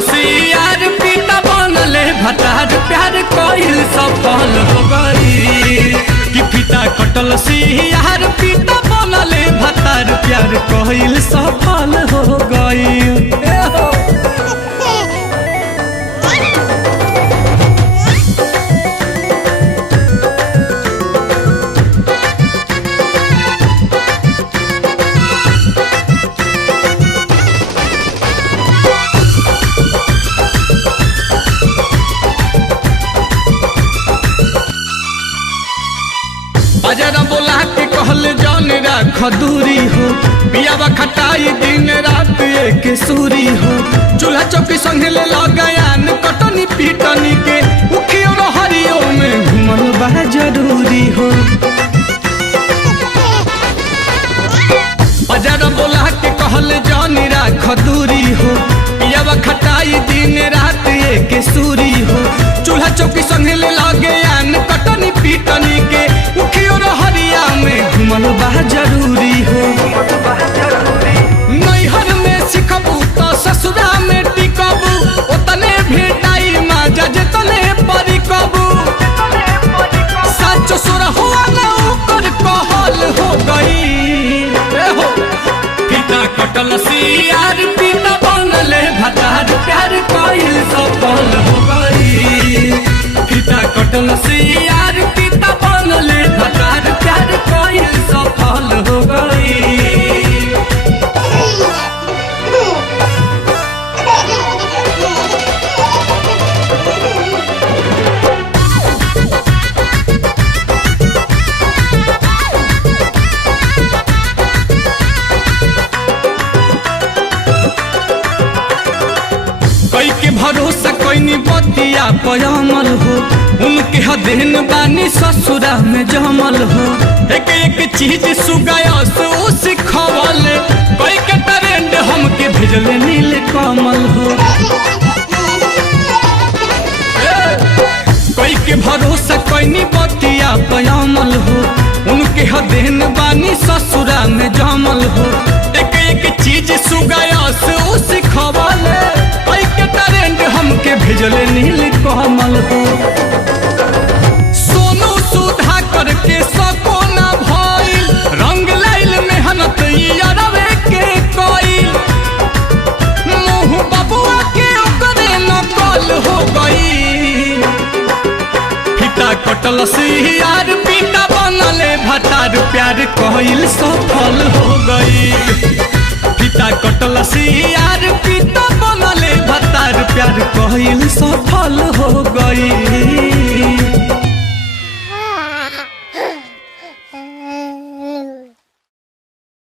कटलसी यार पीता बनले भतार प्यार कइल सफल हो गई कि पिता कटलसी यार पीता बनले भतार प्यार कइल सफल हो गई। बाजारा बोला के कहल जान राख दूरी हो पियावा खटाई दिन रात एक सूरी हो चूल्हा चौकी संग ले लगायान कटनी पीटनी के उखियो हरियो में घुमल बा जरूरी हो। बाजारा बोला के कहल जान राख दूरी हो पियावा खटाई दिन रात एक सूरी हो चूल्हा चौकी संग ले लगायान कटनी पीटनी के उखियो हरिया में घुमल बा जरूरी हो। नैहर में सिखबू तो ससुरा में टिकबू ओतने भेटाई माजा जतने परिकबू सच सुर हुआ ना ओकर कहल हो गई हो पिता कटलसी यार पिता बनले भतार प्यार कइल सफल हो गई पिता कटलसी यार पिता बनले भतार प्यार कइल सफल हो गई। कई के भरोसा कोई बतिया पयामल हो उनके हदेन बानी ससुरा में जमल हो एक एक चीज सुगायस ओ सिखवल कई के ट्रेंड हमके भेजले नील कमल हो। कई के भरोसा कोई बतिया पयामल हो उनके हदेन बानी ससुरा में जमल हो एक एक चीज सुगायस ओ सिखवल हमके भेजले नील कमल हो। सोनू सुधा करके सको ना भइल रंग लाइल मेहनत यारवे के कइल मुँह बबुआ के ओकरे नकल हो गई पिता कटलसी यार पिता बनले भतार प्यार कइल सफल हो गई।